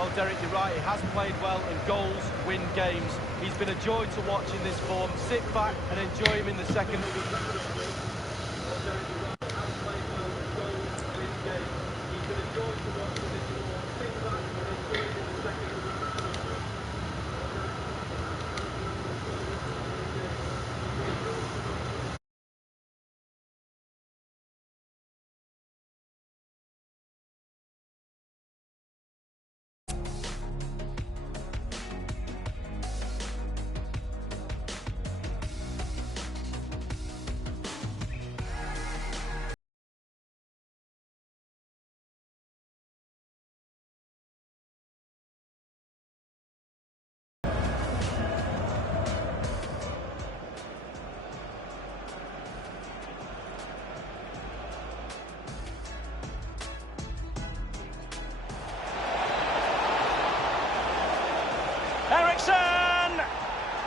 Well, Derek, you're right. He has played well, and goals win games. He's been a joy to watch in this form. Sit back and enjoy him in the second.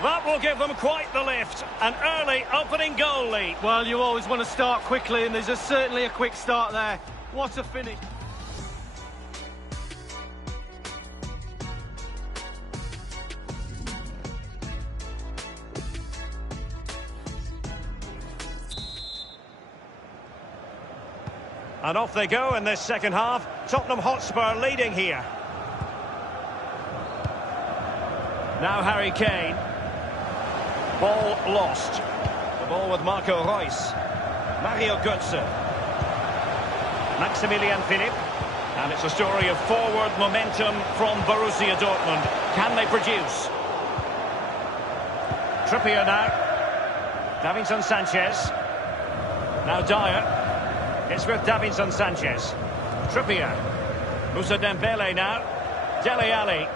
That will give them quite the lift. An early opening goal lead. Well, you always want to start quickly, and there's certainly a quick start there. What a finish. And off they go in this second half. Tottenham Hotspur leading here. Now Harry Kane. Ball lost. The ball with Marco Reus. Mario Götze. Maximilian Philipp. And it's a story of forward momentum from Borussia Dortmund. Can they produce? Trippier now. Davinson Sanchez. Now Dyer. It's with Davinson Sanchez. Trippier. Moussa Dembele now. Dele Alli.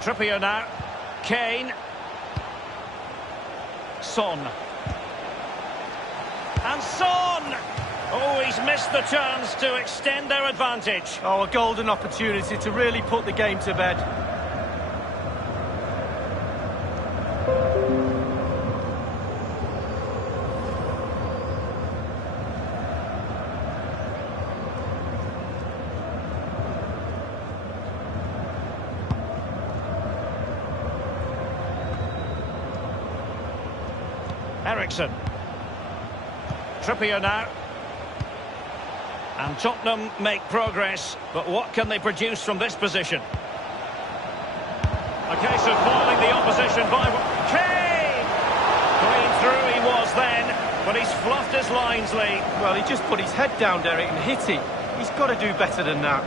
Trippier now. Kane. Son. And Son! Oh, he's missed the chance to extend their advantage. Oh, a golden opportunity to really put the game to bed. Eriksen. Trippier now. And Tottenham make progress, but what can they produce from this position? A case of foiling the opposition by Kane! Going through he was then, but he's fluffed his lines, Lee. Well, he just put his head down, Derek, and hit it. He's got to do better than that.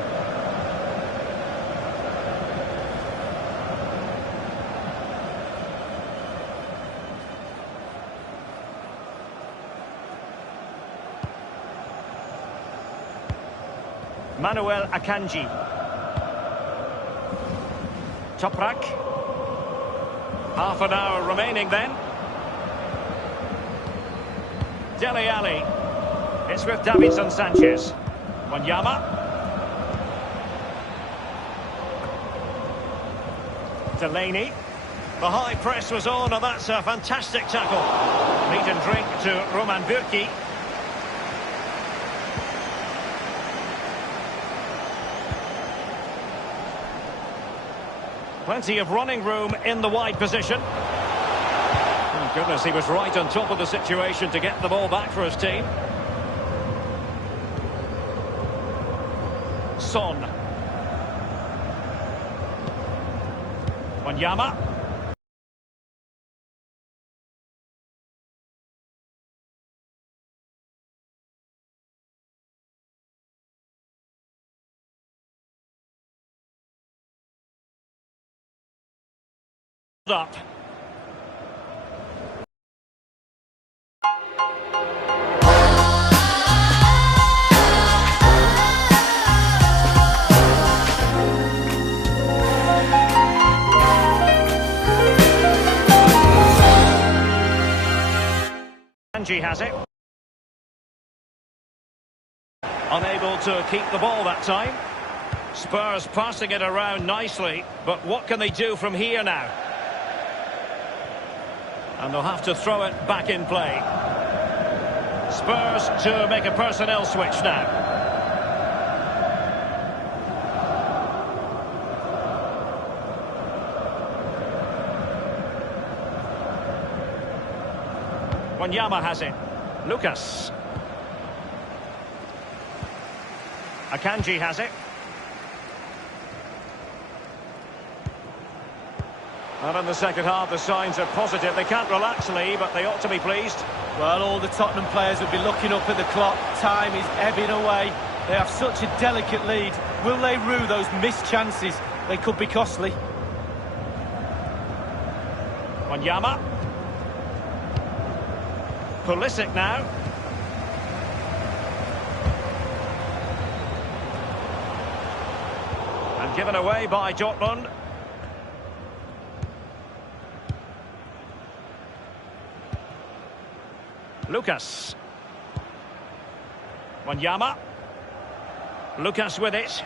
Manuel Akanji. Toprak. Half an hour remaining then. Dele Alli. It's with Davinson Sanchez. Wanyama. Delaney. The high press was on, and that's a fantastic tackle. Meat and drink to Roman Bürki. Plenty of running room in the wide position. Oh, goodness, he was right on top of the situation to get the ball back for his team. Son. Wanyama. Up. Angie has it. Unable to keep the ball that time. Spurs passing it around nicely, but what can they do from here now? And they'll have to throw it back in play. Spurs to make a personnel switch now. Wanyama has it. Lucas. Akanji has it. And in the second half, the signs are positive. They can't relax, Lee, but they ought to be pleased. Well, all the Tottenham players will be looking up at the clock. Time is ebbing away. They have such a delicate lead. Will they rue those missed chances? They could be costly. Wanyama. Pulisic now. And given away by Dortmund. Lucas. Wanyama. Lucas with it.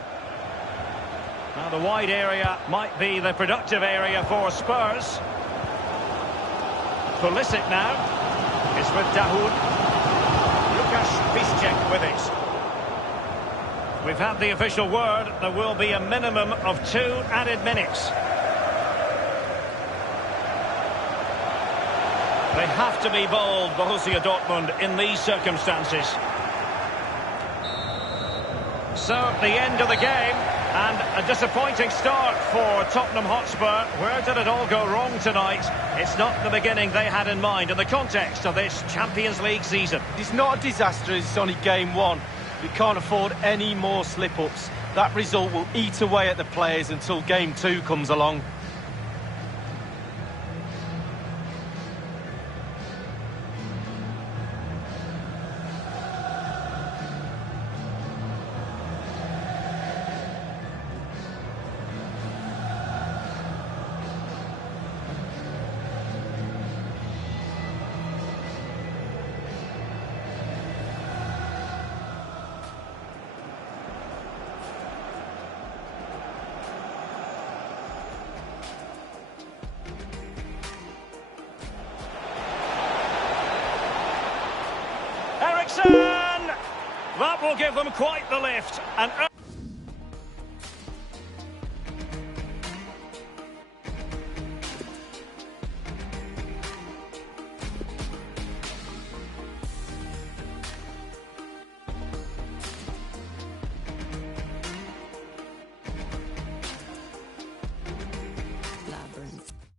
Now the wide area might be the productive area for Spurs. Pulisic now is with Dahoud. Lucas Piszczek with it. We've had the official word. There will be a minimum of 2 added minutes. They have to be bold, Borussia Dortmund, in these circumstances. So, the end of the game, and a disappointing start for Tottenham Hotspur. Where did it all go wrong tonight? It's not the beginning they had in mind in the context of this Champions League season. It's not a disaster, it's only game 1. We can't afford any more slip-ups. That result will eat away at the players until game 2 comes along. That will give them quite the lift. And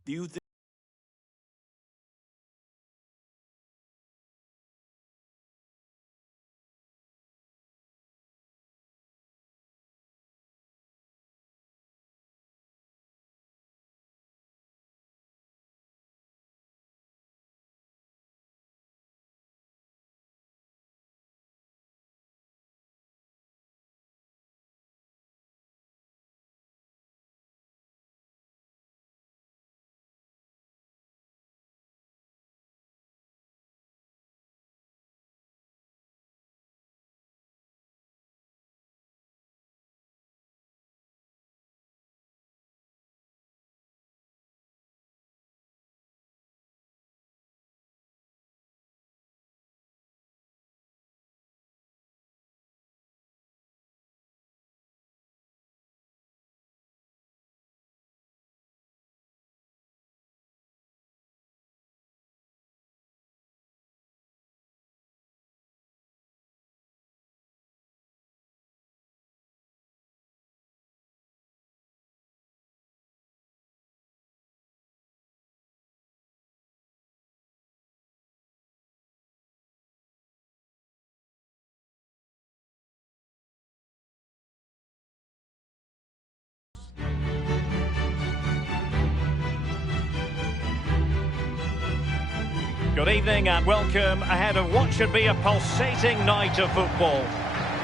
do you think good evening and welcome ahead of what should be a pulsating night of football.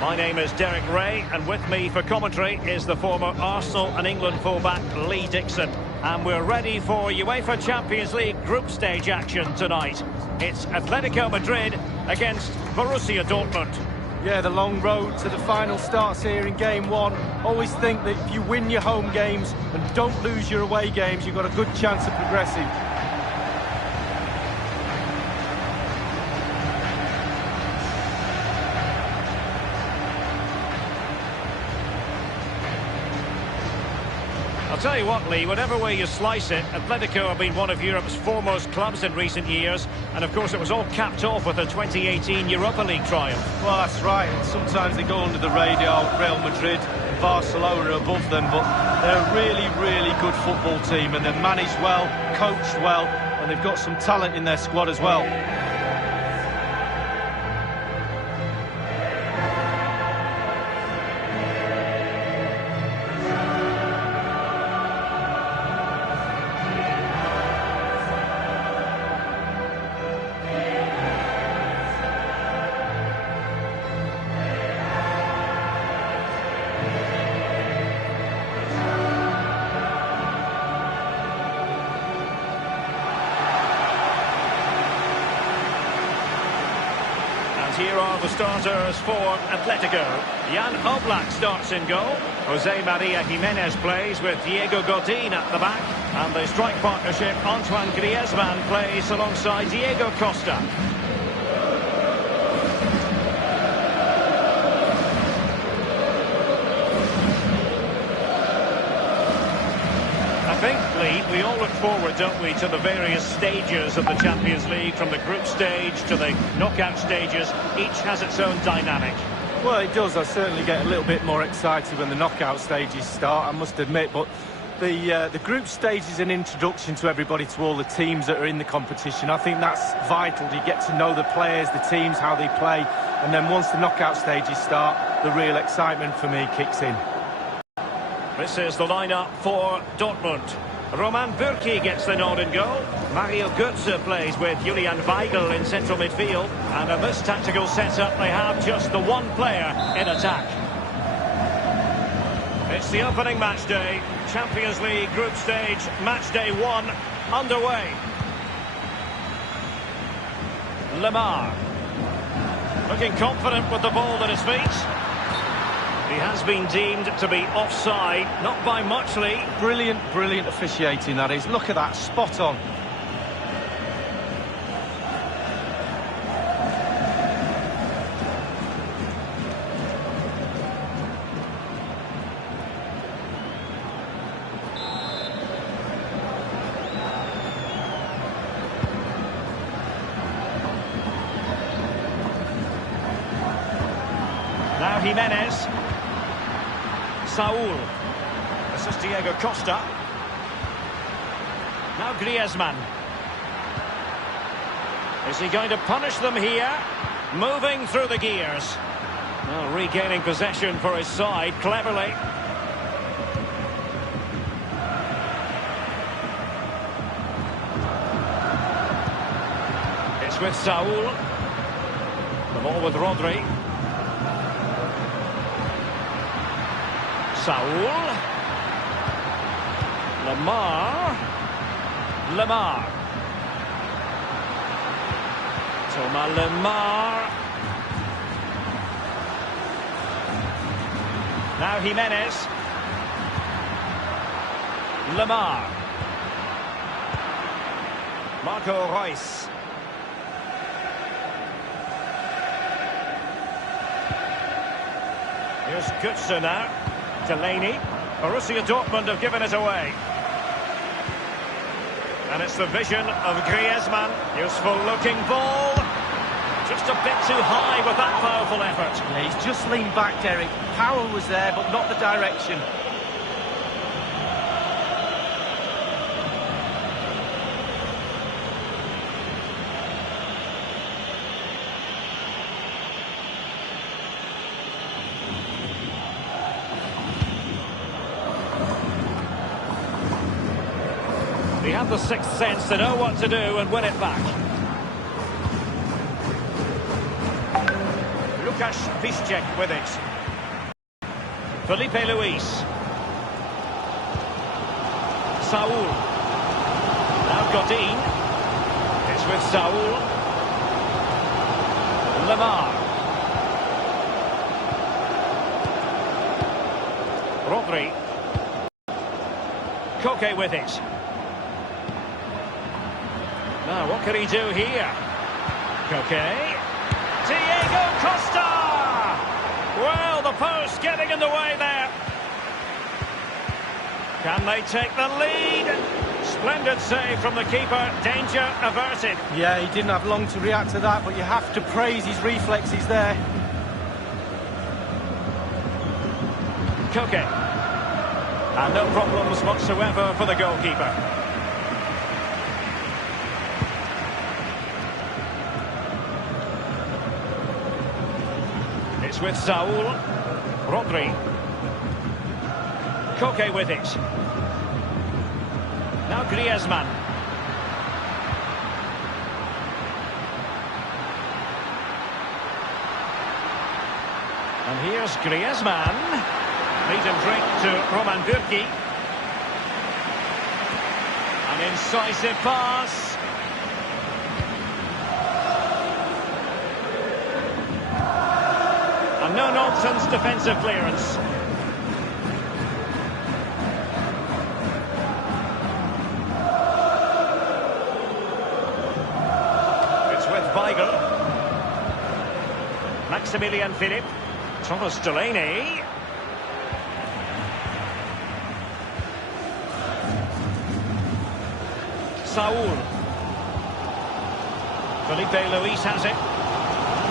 My name is Derek Ray, and with me for commentary is the former Arsenal and England fullback Lee Dixon. And we're ready for UEFA Champions League group stage action tonight. It's Atletico Madrid against Borussia Dortmund. Yeah, the long road to the final starts here in game 1. Always think that if you win your home games and don't lose your away games, you've got a good chance of progressing. I'll tell you what, Lee, whatever way you slice it, Atletico have been one of Europe's foremost clubs in recent years, and of course it was all capped off with a 2018 Europa League triumph. Well, that's right, and sometimes they go under the radar. Real Madrid, Barcelona are above them, but they're a really, really good football team, and they're managed well, coached well, and they've got some talent in their squad as well. Here are the starters for Atletico. Jan Oblak starts in goal. Jose Maria Jimenez plays with Diego Godin at the back. And the strike partnership, Antoine Griezmann plays alongside Diego Costa. I think, Lee, we all look forward, don't we, to the various stages of the Champions League, from the group stage to the knockout stages. Each has its own dynamic. Well, it does. I certainly get a little bit more excited when the knockout stages start, I must admit, but the group stage is an introduction to everybody, to all the teams that are in the competition. I think that's vital. You get to know the players, the teams, how they play, and then once the knockout stages start, the real excitement for me kicks in. This is the lineup for Dortmund. Roman Bürki gets the nod in goal. Mario Götze plays with Julian Weigl in central midfield. And in this tactical setup, they have just the one player in attack. It's the opening match day. Champions League group stage, match day 1, underway. Lemar. Looking confident with the ball at his feet. He has been deemed to be offside, not by much, Lee. Brilliant, brilliant officiating, that is. Look at that, spot on. Now Jimenez. Saul. This is Diego Costa. Now Griezmann. Is he going to punish them here? Moving through the gears. Well, regaining possession for his side cleverly. It's with Saul. The ball with Rodri. Saul. Lemar. Thomas Lemar. Now Jimenez. Lemar. Marco Reus. Here's Götze now. Delaney. Borussia Dortmund have given it away. And it's the vision of Griezmann. Useful looking ball. Just a bit too high with that powerful effort. Yeah, he's just leaned back, Derek. Power was there, but not the direction. He had the sixth sense to know what to do and win it back. Lukasz Piszczek with it. Felipe Luis. Saul. Now Godin. It's with Saul. Lemar. Rodri. Koke with it. Now, what can he do here? Koke. Diego Costa! Well, the post getting in the way there. Can they take the lead? Splendid save from the keeper. Danger averted. Yeah, he didn't have long to react to that, but you have to praise his reflexes there. Koke. And no problems whatsoever for the goalkeeper. It's with Saul. Rodri. Koke with it. Now Griezmann. And here's Griezmann. Meet and drink to Roman Bürki. An incisive pass. A no-nonsense defensive clearance. It's with Weigl. Maximilian Philipp. Thomas Delaney. Saul. Felipe Luis has it.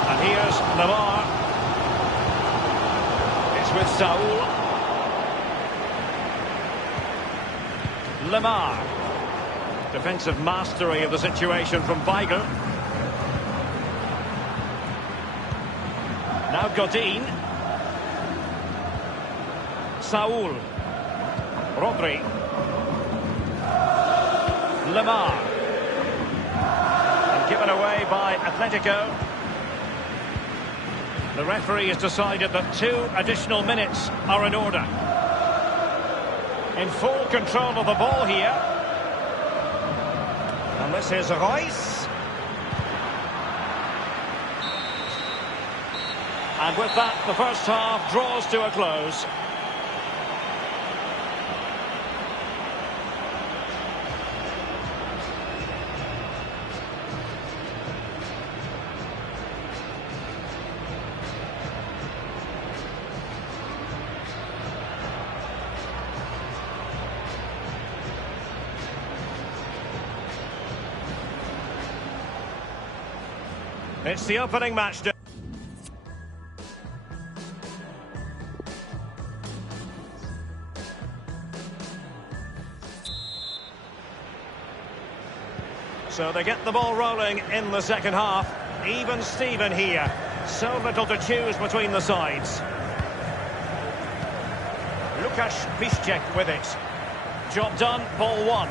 And here's Lamar. It's with Saul. Lamar. Defensive mastery of the situation from Weigl. Now Godin. Saul. Rodri. Lamar. And given away by Atletico. The referee has decided that 2 additional minutes are in order. In full control of the ball here. And this is Reus. And with that, the first half draws to a close. It's the opening match day. So they get the ball rolling in the second half. Even Steven here. So little to choose between the sides. Łukasz Piszczek with it. Job done, ball one.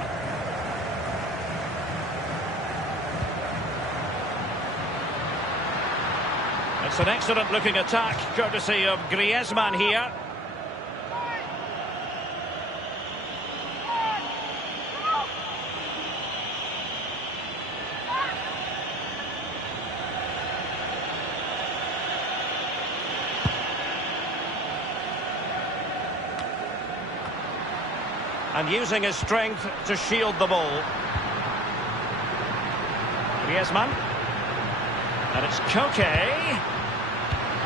It's an excellent-looking attack, courtesy of Griezmann here. And using his strength to shield the ball. Griezmann. And it's Koke.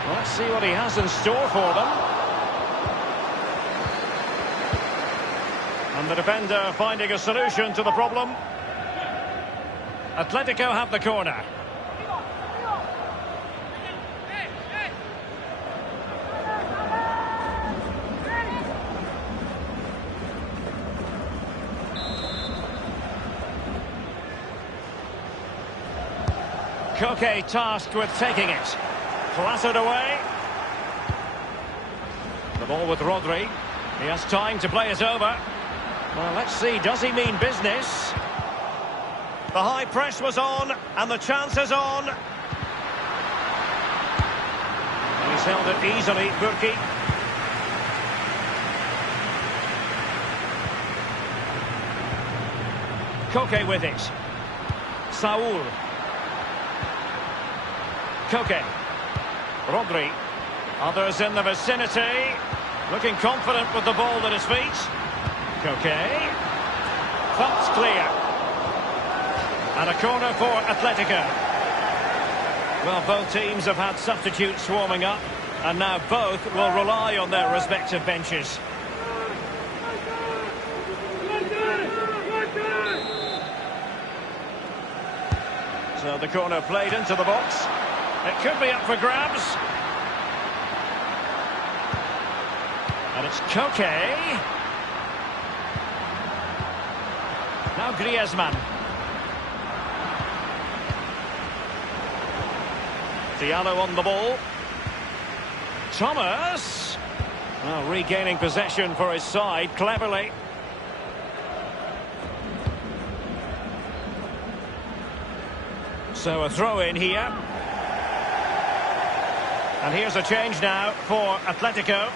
Well, let's see what he has in store for them. And the defender finding a solution to the problem. Atletico have the corner. Koke tasked with taking it. Clattered away. The ball with Rodri. He has time to play it over. Well, let's see, does he mean business? The high press was on, and the chance is on. And he's held it easily, Bürki. Koke with it. Saul. Koke. Rodri. Others in the vicinity. Looking confident with the ball at his feet. Koke. That's clear. And a corner for Atletico. Well, both teams have had substitutes warming up. And now both will rely on their respective benches. So the corner played into the box. It could be up for grabs. And it's Koke. Now Griezmann. Diallo on the ball. Thomas. Well, regaining possession for his side cleverly. So a throw in here. And here's a change now for Atletico.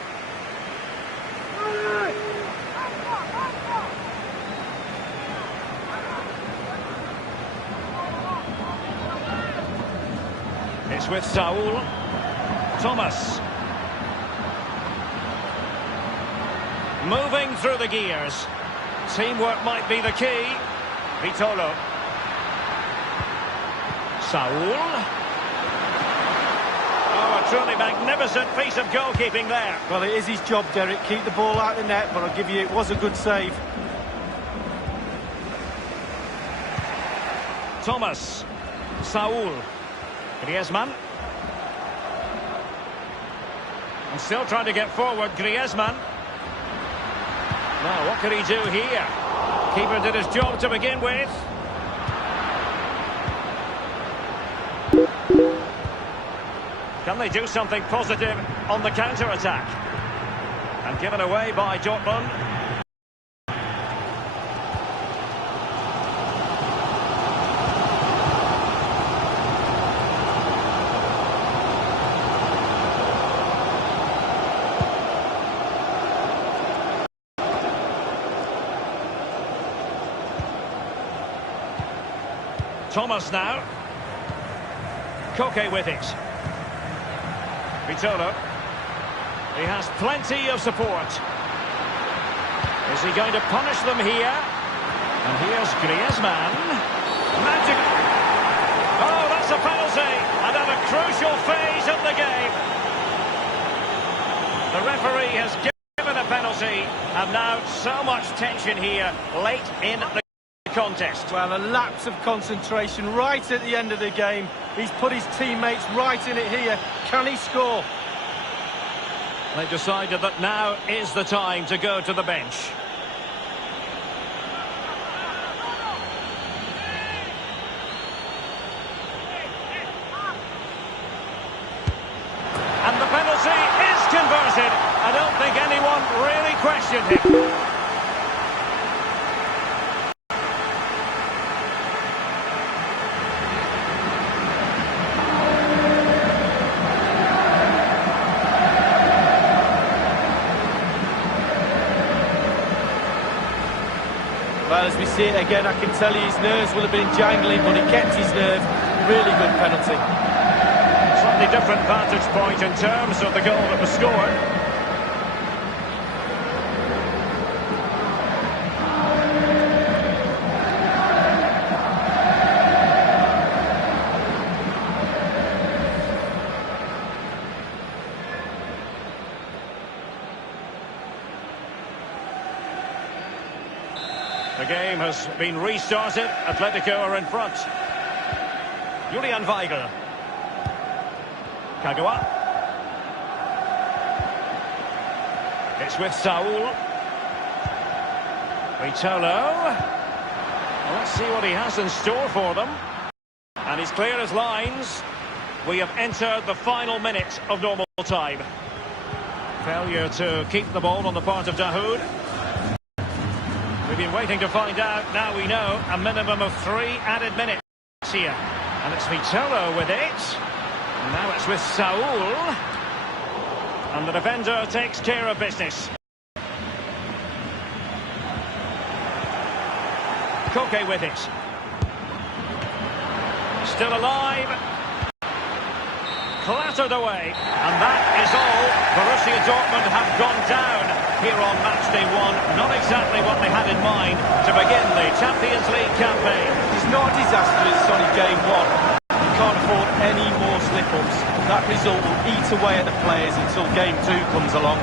It's with Saul. Thomas. Moving through the gears. Teamwork might be the key. Vitolo. Saul. Oh, a truly magnificent piece of goalkeeping there. Well, it is his job, Derek. Keep the ball out of the net, but I'll give you, it was a good save. Thomas. Saul. Griezmann. And still trying to get forward, Griezmann. Now, what could he do here? Keeper did his job to begin with. Can they do something positive on the counter-attack? And given away by Dortmund. Thomas now. Koke with it. Vitolo. He has plenty of support. Is he going to punish them here? And here's Griezmann. Magic. Oh, that's a penalty. And at a crucial phase of the game. The referee has given a penalty. And now so much tension here late in the contest. Well, a lapse of concentration right at the end of the game. He's put his teammates right in it here. Can he score? They've decided that now is the time to go to the bench. And the penalty is converted. I don't think anyone really questioned him. Well, as we see it again, I can tell you his nerves will have been jangling, but he kept his nerve. Really good penalty. Slightly different vantage point in terms of the goal that was scored. The game has been restarted. Atletico are in front. Julian Weigl. Kagawa. It's with Saul. Vitolo. Well, let's see what he has in store for them. And he's clear as lines. We have entered the final minute of normal time. Failure to keep the ball on the part of Dahoud. We've been waiting to find out. Now we know a minimum of 3 added minutes here. And it's Vitolo with it. And now it's with Saul. And the defender takes care of business. Koke with it. Still alive. Clattered away. And that is all. Borussia Dortmund have gone down here on match day 1. Not exactly what they had in mind to begin the Champions League campaign. It's not disastrous, it's only game 1. You can't afford any more slip-ups. That result will eat away at the players until game 2 comes along.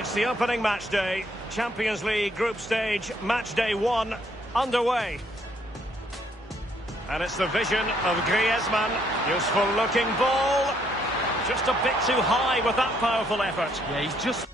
It's the opening match day. Champions League group stage, match day 1 underway. And it's the vision of Griezmann. Useful looking ball. Just a bit too high with that powerful effort. Yeah, he's just...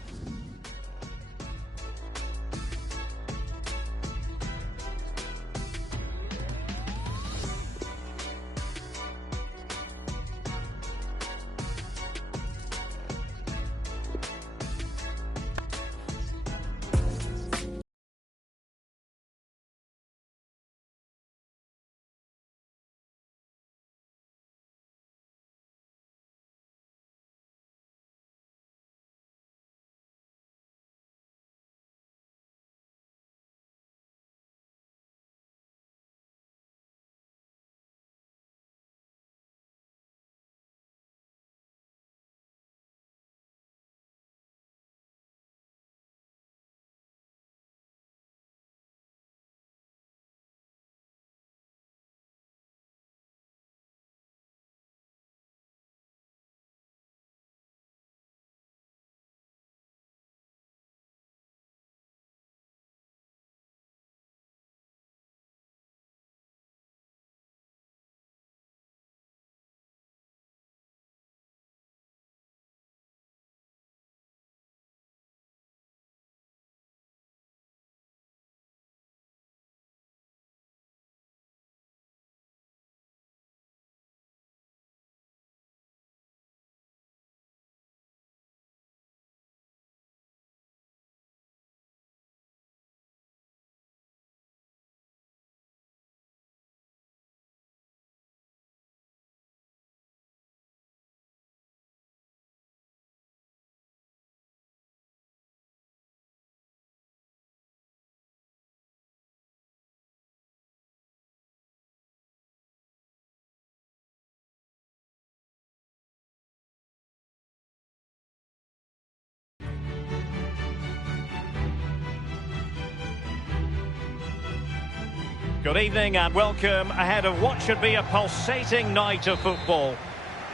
Good evening and welcome ahead of what should be a pulsating night of football.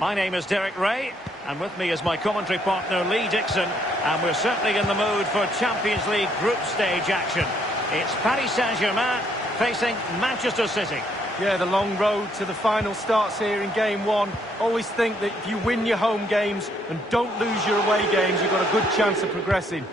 My name is Derek Ray, and with me is my commentary partner Lee Dixon, and we're certainly in the mood for Champions League group stage action. It's Paris Saint-Germain facing Manchester City. Yeah, the long road to the final starts here in game 1. Always think that if you win your home games and don't lose your away games, you've got a good chance of progressing.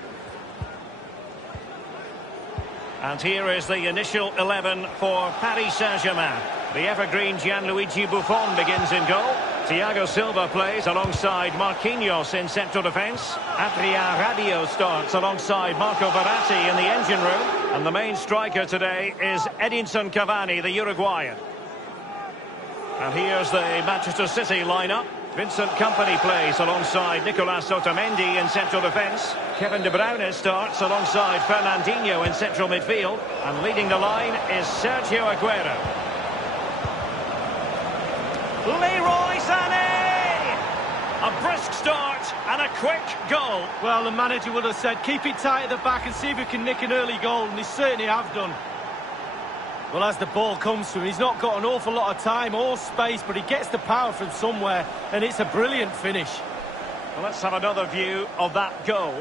And here is the initial 11 for Paris Saint-Germain. The evergreen Gianluigi Buffon begins in goal. Thiago Silva plays alongside Marquinhos in central defence. Adrien Rabiot starts alongside Marco Verratti in the engine room. And the main striker today is Edinson Cavani, the Uruguayan. And here's the Manchester City lineup. Vincent Kompany plays alongside Nicolas Otamendi in central defence. Kevin De Bruyne starts alongside Fernandinho in central midfield. And leading the line is Sergio Aguero. Leroy Sané! A brisk start and a quick goal. Well, the manager would have said, keep it tight at the back and see if we can nick an early goal, and they certainly have done. Well, as the ball comes to him, he's not got an awful lot of time or space, but he gets the power from somewhere, and it's a brilliant finish. Well, let's have another view of that goal.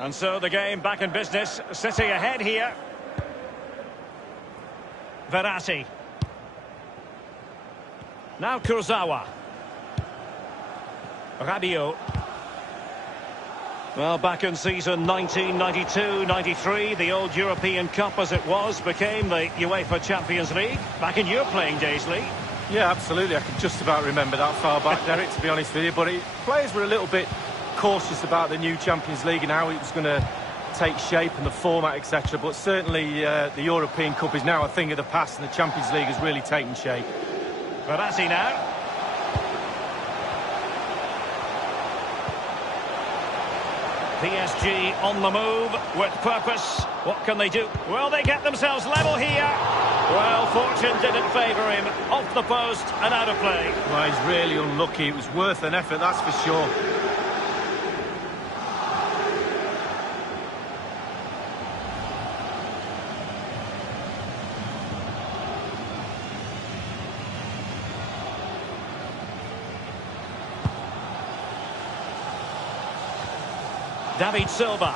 And so the game back in business. City ahead here. Verratti. Now Kurzawa. Rabiot. Well, back in season 1992-93, the old European Cup as it was became the UEFA Champions League. Back in your playing days, Lee. Yeah, absolutely. I can just about remember that far back, Derek, to be honest with you. But players were a little bit cautious about the new Champions League and how it was going to take shape and the format, etc. But certainly the European Cup is now a thing of the past, and the Champions League has really taken shape. Verratti now. PSG on the move with purpose. What can they do? Well, they get themselves level here. Well, fortune didn't favour him. Off the post and out of play. Well, he's really unlucky. It was worth an effort, that's for sure. David Silva.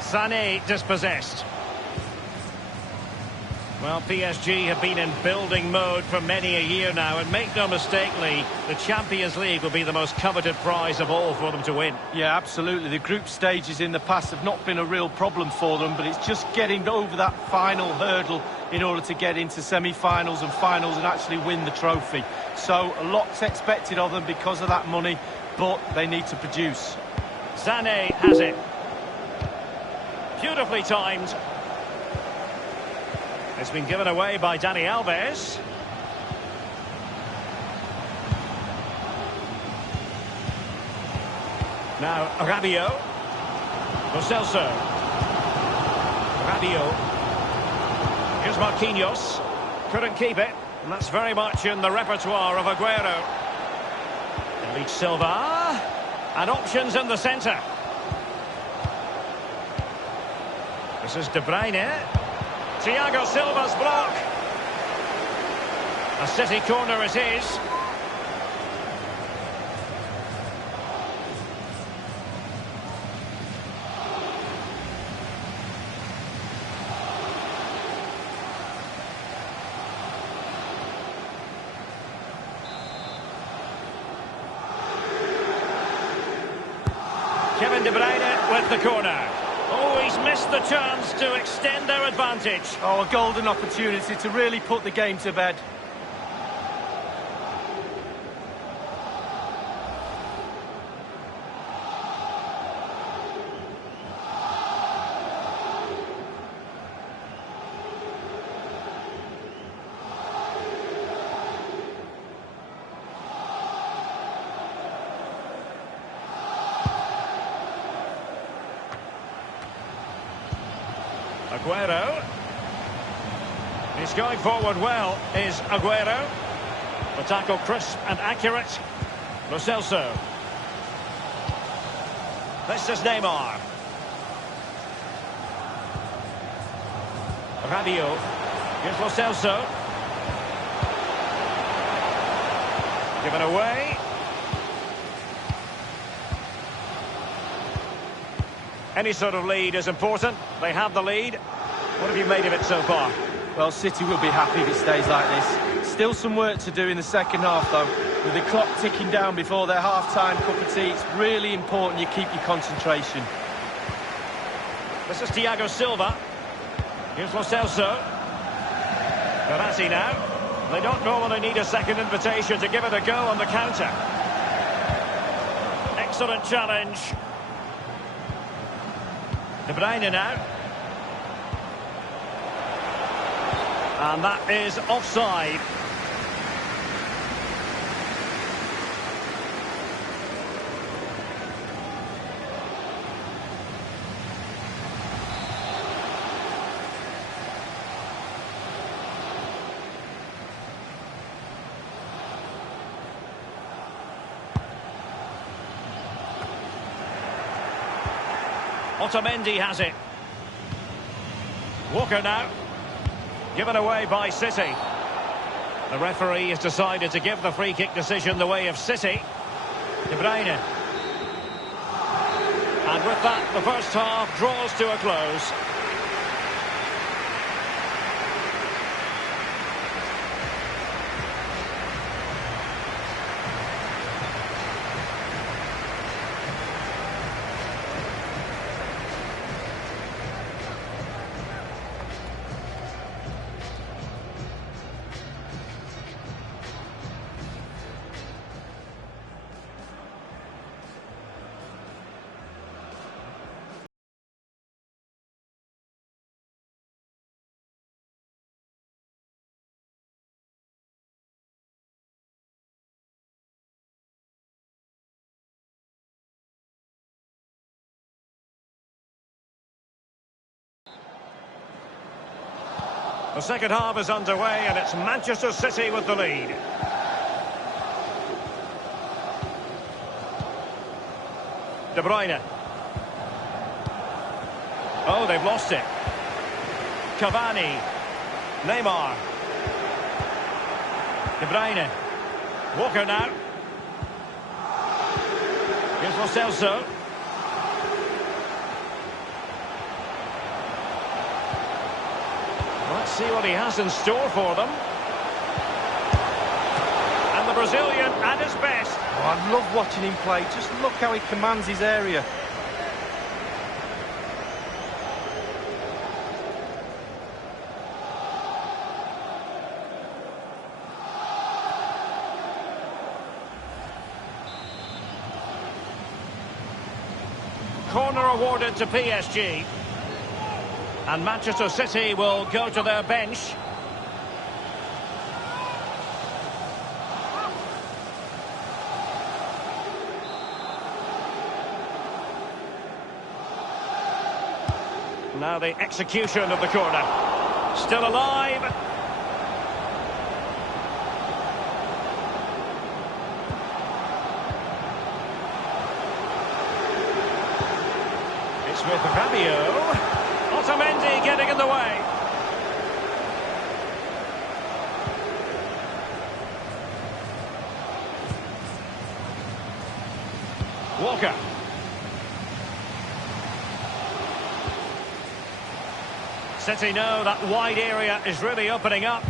Sané dispossessed. Well, PSG have been in building mode for many a year now, and make no mistake, Lee, the Champions League will be the most coveted prize of all for them to win. Yeah, absolutely. The group stages in the past have not been a real problem for them, but it's just getting over that final hurdle in order to get into semi-finals and finals and actually win the trophy. So a lot's expected of them because of that money, but they need to produce. Sané has it. Beautifully timed. It's been given away by Dani Alves. Now, Rabiot. Lo Celso. Rabiot. Here's Marquinhos. Couldn't keep it. And that's very much in the repertoire of Aguero. David Silva. And options in the centre. This is De Bruyne. Thiago Silva's block. A City corner it is. Kevin De Bruyne with the corner. Oh, he's missed the chance to extend their advantage. Oh, a golden opportunity to really put the game to bed. Aguero. He's going forward well, is Aguero. The tackle crisp and accurate. Lo Celso. This is Neymar. Rabiot. Here's Lo Celso. Given away. Any sort of lead is important. They have the lead. What have you made of it so far? Well, City will be happy if it stays like this. Still some work to do in the second half, though. With the clock ticking down before their half-time cup of tea, it's really important you keep your concentration. This is Thiago Silva. Here's Lo Celso. Verratti now. They don't normally need a second invitation to give it a go on the counter. Excellent challenge. De Bruyne now. And that is offside. Otamendi has it. Walker now. Given away by City. The referee has decided to give the free kick decision the way of City. De Bruyne. And with that, the first half draws to a close. The second half is underway and it's Manchester City with the lead. De Bruyne. Oh, they've lost it. Cavani. Neymar. De Bruyne. Walker now. Here's Here's Lo Celso. Let's see what he has in store for them. And the Brazilian at his best. Oh, I love watching him play. Just look how he commands his area. Corner awarded to PSG. And Manchester City will go to their bench. Now the execution of the corner. Still alive. It's with Rabiot. Otamendi getting in the way. Walker. City know that wide area is really opening up.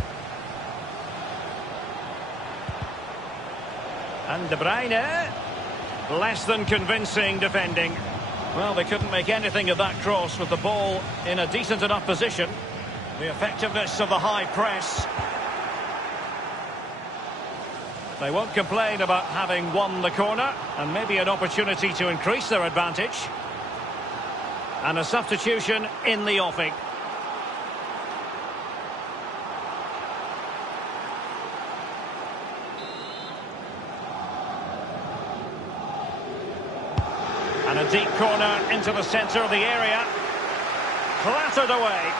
And De Bruyne. Less than convincing defending. Well, they couldn't make anything of that cross with the ball in a decent enough position. The effectiveness of the high press. They won't complain about having won the corner, and maybe an opportunity to increase their advantage. And a substitution in the offing. And a deep corner into the centre of the area. Clattered away.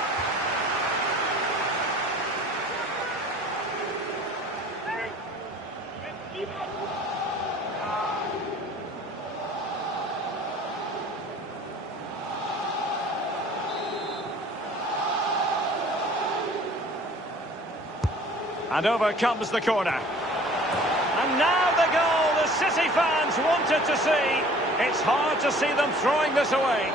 And over comes the corner. And now the goal the City fans wanted to see. It's hard to see them throwing this away.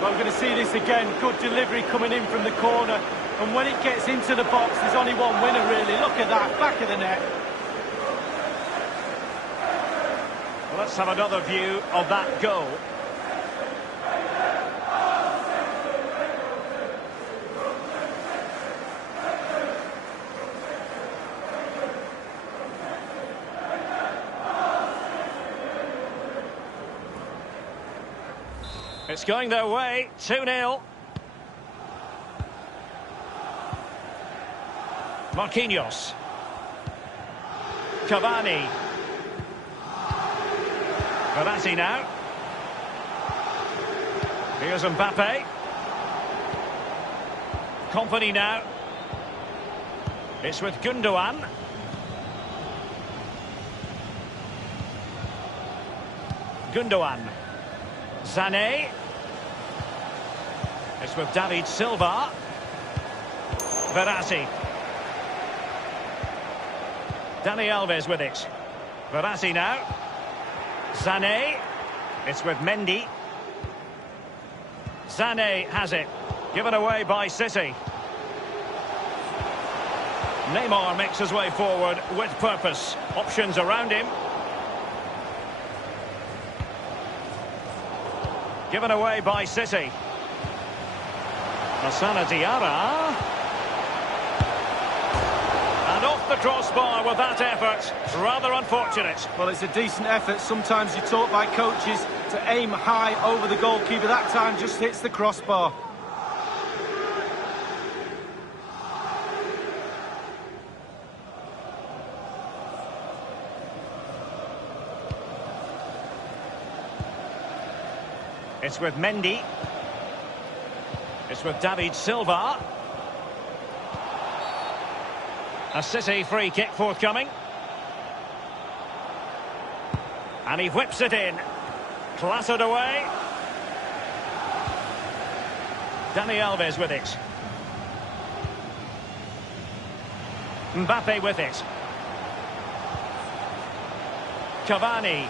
Well, I'm going to see this again. Good delivery coming in from the corner. And when it gets into the box, there's only one winner, really. Look at that, back of the net. Well, let's have another view of that goal. It's going their way, 2-0. Marquinhos. Cavani. Verratti now. Here's Mbappe. Company now. It's with Gundogan. Gundogan. Sané. It's with David Silva. Verratti. Dani Alves with it. Verratti now. Sané. It's with Mendy. Sané has it. Given away by City. Neymar makes his way forward with purpose. Options around him. Given away by City. Masana Diarra. And off the crossbar with that effort. Rather unfortunate. Well, it's a decent effort. Sometimes you're taught by coaches to aim high over the goalkeeper. That time just hits the crossbar. It's with Mendy. It's with David Silva. A City free kick forthcoming. And he whips it in. Clattered away. Dani Alves with it. Mbappe with it. Cavani.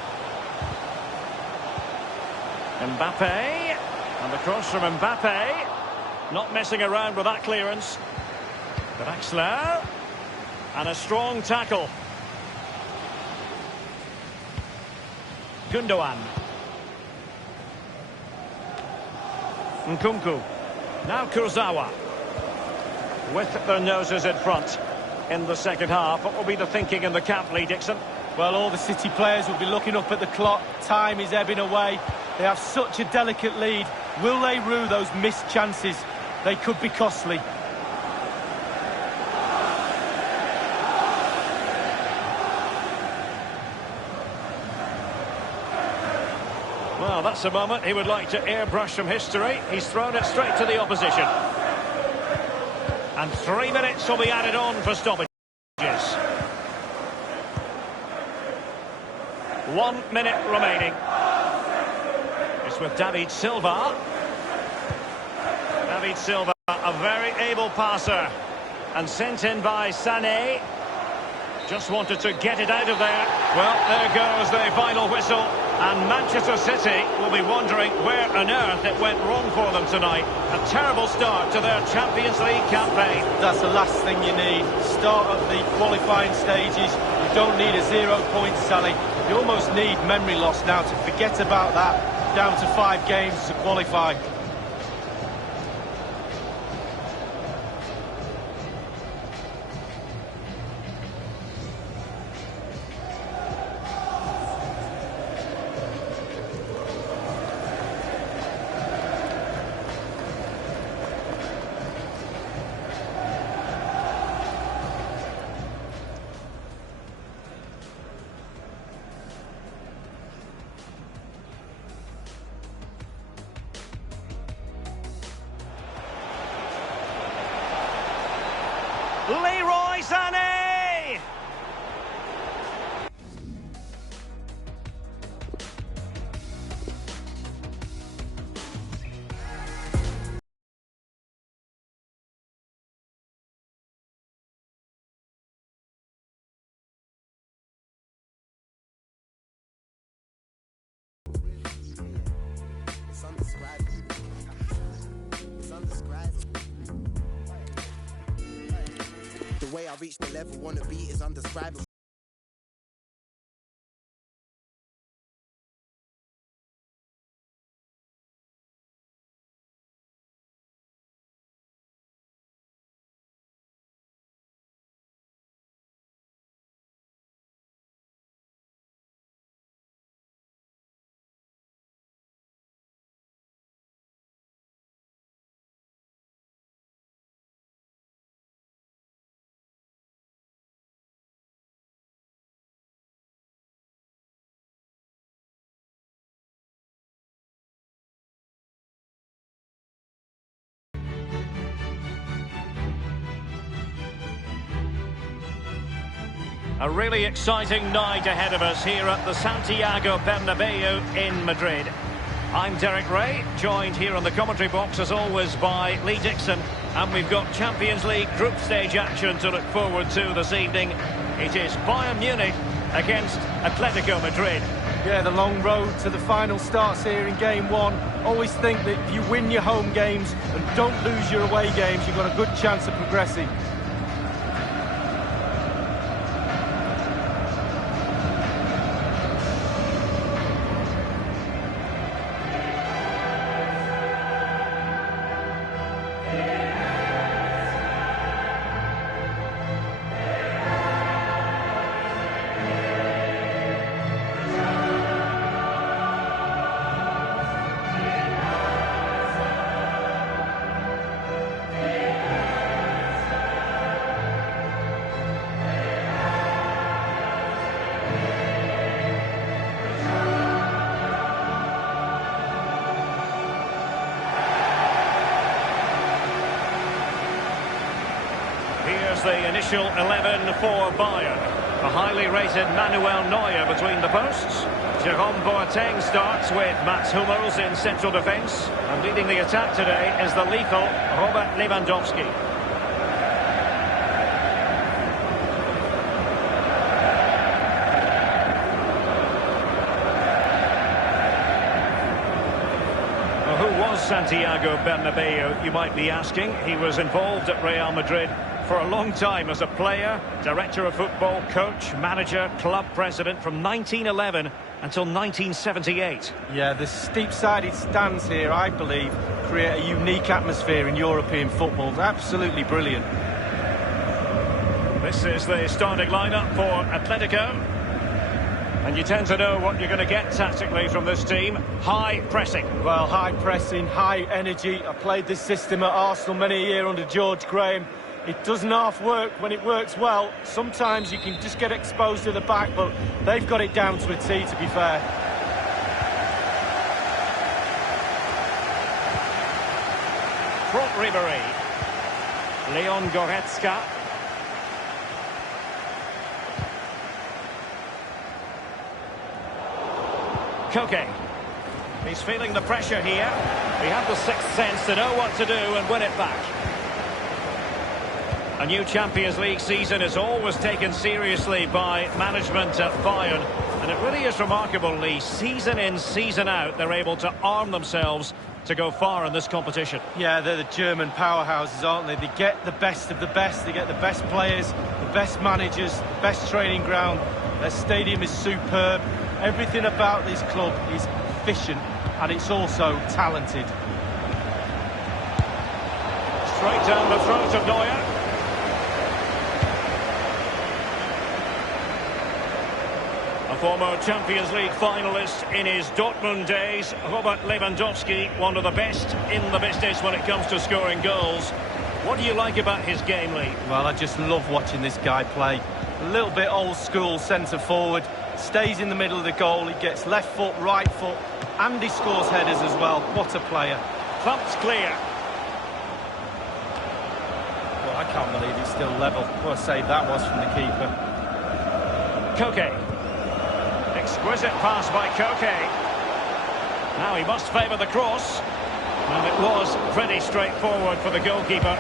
Mbappe. And the cross from Mbappe. Not messing around with that clearance. Draxler. And a strong tackle. Gundogan. Nkunku. Now Kurzawa. With their noses in front in the second half. What will be the thinking in the camp, Lee Dixon? Well, all the City players will be looking up at the clock. Time is ebbing away. They have such a delicate lead. Will they rue those missed chances? They could be costly. Well, that's a moment he would like to airbrush from history. He's thrown it straight to the opposition. And 3 minutes will be added on for stoppages. 1 minute remaining. It's with David Silva. David Silva, a very able passer. And sent in by Sané. Just wanted to get it out of there. Well, there goes the final whistle. And Manchester City will be wondering where on earth it went wrong for them tonight. A terrible start to their Champions League campaign. That's the last thing you need. Start of the qualifying stages. You don't need a 0 point tally. You almost need memory loss now to forget about that. Down to 5 games to qualify. Leroy Sané! The way I reach the level wanna be is undescribable. A really exciting night ahead of us here at the Santiago Bernabeu in Madrid. I'm Derek Ray, joined here on the commentary box as always by Lee Dixon, and we've got Champions League group stage action to look forward to this evening. It is Bayern Munich against Atletico Madrid. Yeah, the long road to the final starts here in game one. Always think that if you win your home games and don't lose your away games, you've got a good chance of progressing. Here's the initial 11 for Bayern. A highly rated Manuel Neuer between the posts. Jerome Boateng starts with Mats Hummels in central defence. And leading the attack today is the lethal Robert Lewandowski. Santiago Bernabeu, you might be asking? He was involved at Real Madrid for a long time as a player, director of football, coach, manager, club president from 1911 until 1978. Yeah, the steep-sided stands here, I believe, create a unique atmosphere in European football. Absolutely brilliant. This is the starting lineup for Atletico. And you tend to know what you're going to get tactically from this team. High pressing. Well, high pressing, high energy. I played this system at Arsenal many a year under George Graham. It doesn't half work when it works well. Sometimes you can just get exposed to the back, but they've got it down to a T, to be fair. Front Ribéry. Leon Goretzka. Koke. He's feeling the pressure here. He had the sixth sense to know what to do and win it back. A new Champions League season is always taken seriously by management at Bayern. And it really is remarkable, Lee. Season in, season out, they're able to arm themselves to go far in this competition. Yeah, they're the German powerhouses, aren't they? They get the best of the best. They get the best players, the best managers, the best training ground. Their stadium is superb. Everything about this club is efficient and it's also talented. Straight down the throat of Neuer. A former Champions League finalist in his Dortmund days, Robert Lewandowski, one of the best in the business when it comes to scoring goals. What do you like about his game, Lee? Well, I just love watching this guy play. A little bit old school centre forward. Stays in the middle of the goal, he gets left foot, right foot, and he scores headers as well. What a player. Thumped clear. Well, I can't believe it's still level. What a save that was from the keeper. Koke. Exquisite pass by Koke. Now he must favour the cross. And it was pretty straightforward for the goalkeeper.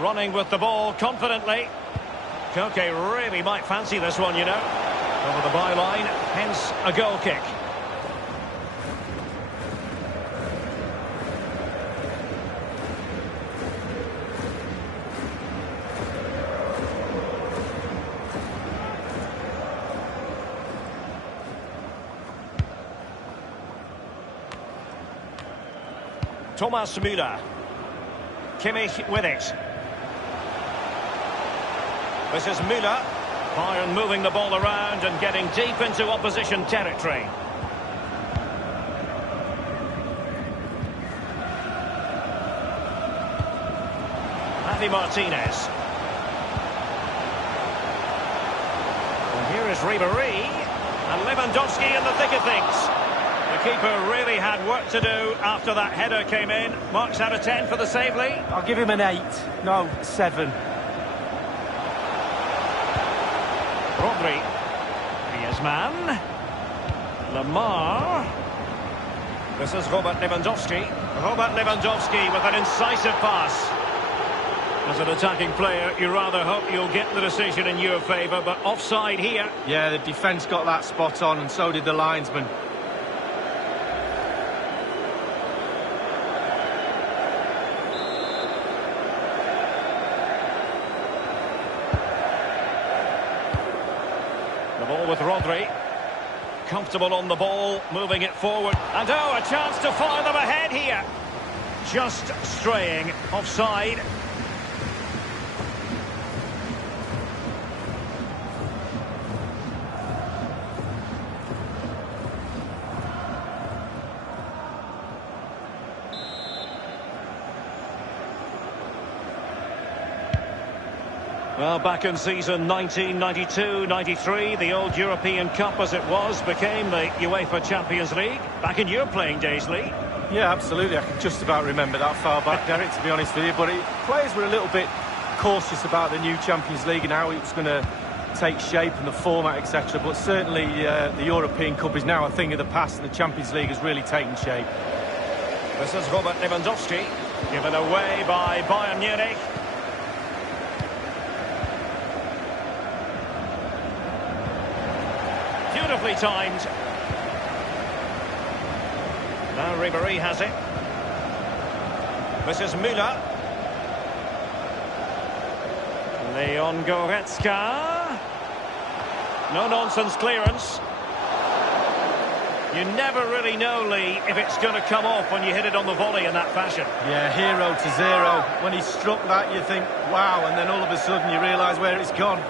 Running with the ball confidently. Koke really might fancy this one, you know. Over the byline, hence a goal kick. Thomas Müller. Kimmich with it. This is Müller. Bayern moving the ball around and getting deep into opposition territory. Javi Martinez. And here is Ribéry. And Lewandowski in the thick of things. The keeper really had work to do after that header came in. Marks out of 10 for the save, Lee. I'll give him an 8. No, 7. Rodri. Griezmann. Lamar. This is Robert Lewandowski. Robert Lewandowski with an incisive pass. As an attacking player, you rather hope you'll get the decision in your favour, but offside here. Yeah, the defence got that spot on, and so did the linesman. The ball with Rodri. Comfortable on the ball, moving it forward. And oh, a chance to fire them ahead here. Just straying offside. Well, back in season 1992-93, the old European Cup as it was became the UEFA Champions League. Back in your playing days, Lee. Yeah, absolutely. I can just about remember that far back, Derek, to be honest with you. But players were a little bit cautious about the new Champions League and how it was going to take shape and the format, etc. But certainly the European Cup is now a thing of the past, and the Champions League has really taken shape. This is Robert Lewandowski, given away by Bayern Munich. Beautifully timed. Now Ribéry has it. This is Müller. Leon Goretzka. No-nonsense clearance. You never really know, Lee, if it's going to come off when you hit it on the volley in that fashion. Yeah, 0-0. When he struck that, you think, wow, and then all of a sudden you realise where it's gone.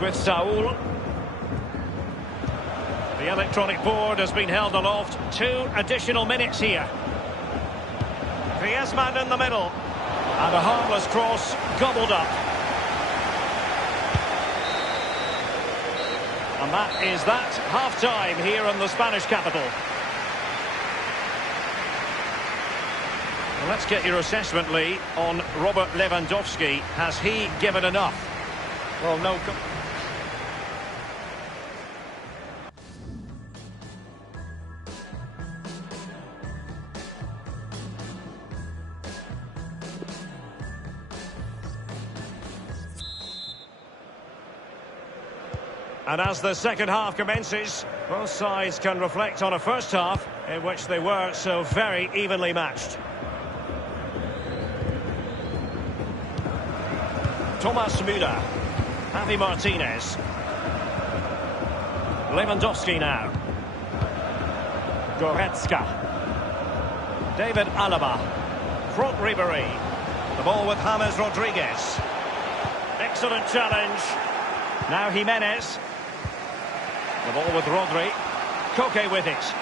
With Saul. The electronic board has been held aloft. 2 additional minutes here. Griezmann in the middle. And a harmless cross gobbled up. And that is that. Half-time here in the Spanish capital. Well, let's get your assessment, Lee, on Robert Lewandowski. Has he given enough? Well, no... And as the second half commences, both sides can reflect on a first half in which they were so very evenly matched. Thomas Müller, Javi Martinez, Lewandowski now, Goretzka, David Alaba, Franck Ribéry, the ball with James Rodriguez. Excellent challenge. Now Jimenez. The ball with Rodri. Koke with it.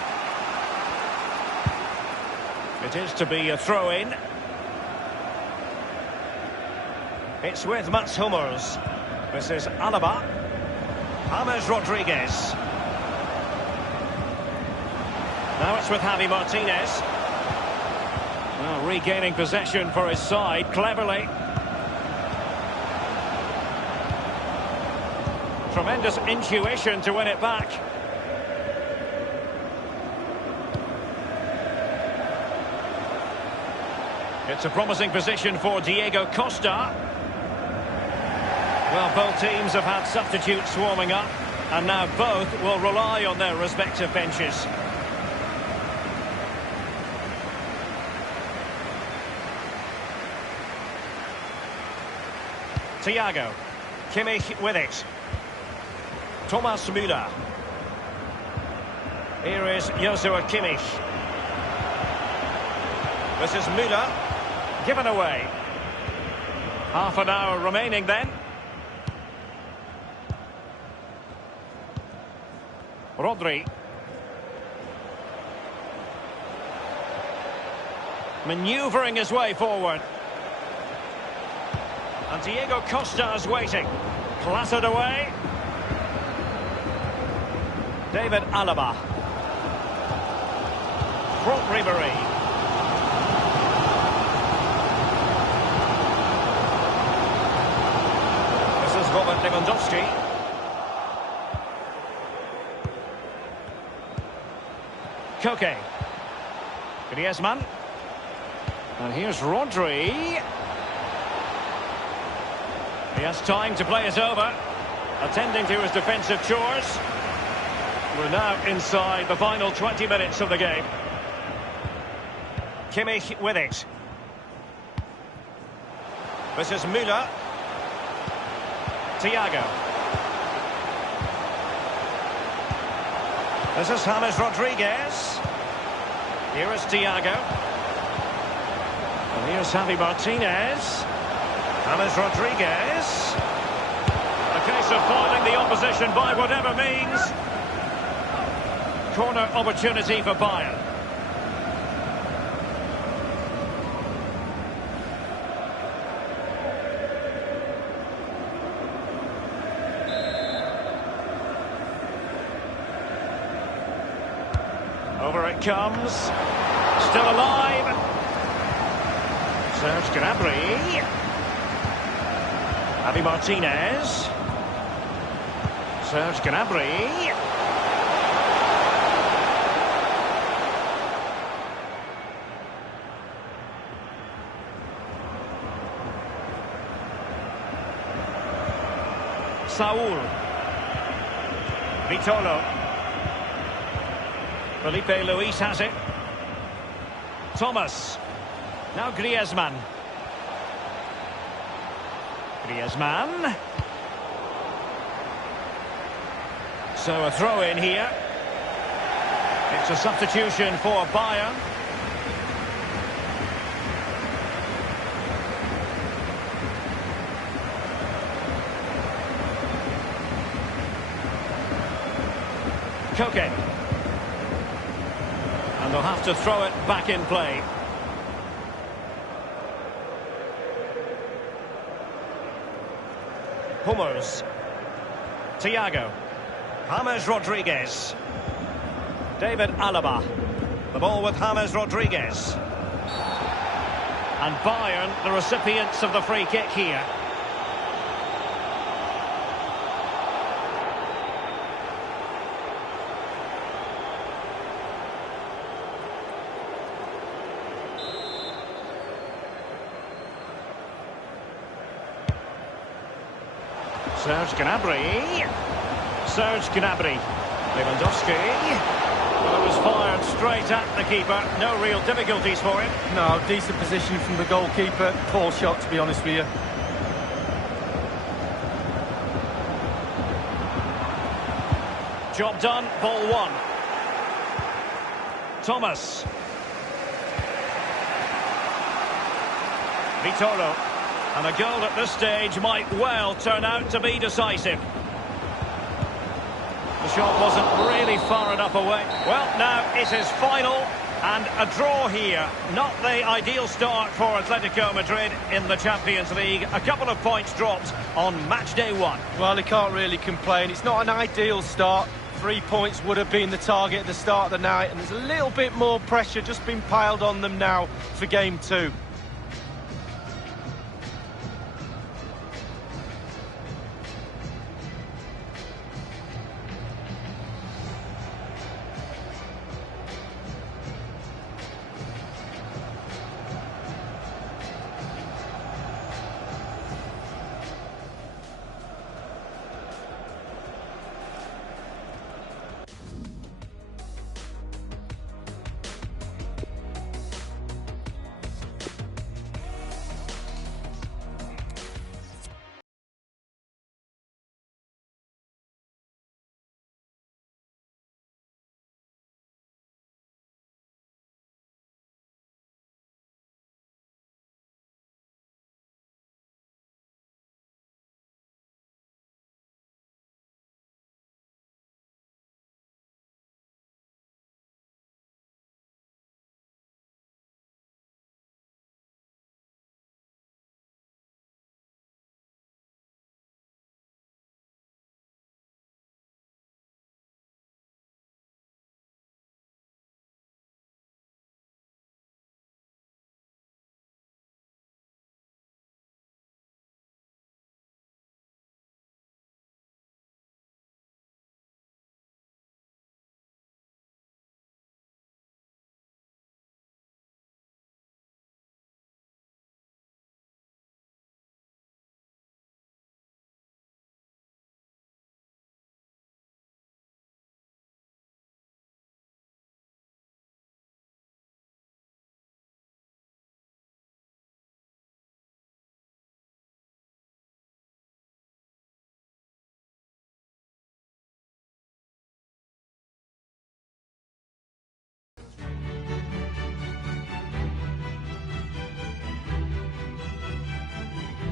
It is to be a throw-in. It's with Mats Hummels. This is Alaba. James Rodriguez. Now it's with Javi Martinez. Well, regaining possession for his side cleverly. Tremendous intuition to win it back. It's a promising position for Diego Costa. Well, both teams have had substitutes warming up, and now both will rely on their respective benches. Thiago. Kimmich with it. Thomas Müller. Here is Joshua Kimmich. This is Müller. Given away. Half an hour remaining then. Rodri. Manoeuvring his way forward. And Diego Costa is waiting. Clattered away. David Alaba. Franck Ribéry. This is Robert Lewandowski. Koke. Griezmann. And here's Rodri. He has time to play it over. Attending to his defensive chores. We're now inside the final 20 minutes of the game. Kimmich with it. This is Müller. Thiago. This is James Rodriguez. Here is Thiago. And here's Javi Martinez. James Rodriguez. A case of foiling the opposition by whatever means. Corner opportunity for Bayern. Over it comes. Still alive. Serge Gnabry. Javi Martinez. Serge Gnabry. Saul. Vitolo. Felipe Luis has it. Thomas. Now Griezmann. Griezmann. So a throw in here. It's a substitution for Bayern. Koke. And they'll have to throw it back in play. Hummels. Thiago. James Rodriguez. David Alaba. The ball with James Rodriguez. And Bayern, the recipients of the free kick here. Serge Gnabry. Serge Gnabry. Lewandowski. Well, it was fired straight at the keeper. No real difficulties for him. No, decent position from the goalkeeper. Poor shot, to be honest with you. Job done. Ball one. Thomas. Vitolo. And a goal at this stage might well turn out to be decisive. The shot wasn't really far enough away. Well, now it is final and a draw here. Not the ideal start for Atletico Madrid in the Champions League. A couple of points dropped on match day one. Well, they can't really complain. It's not an ideal start. 3 points would have been the target at the start of the night, and there's a little bit more pressure just been piled on them now for game two.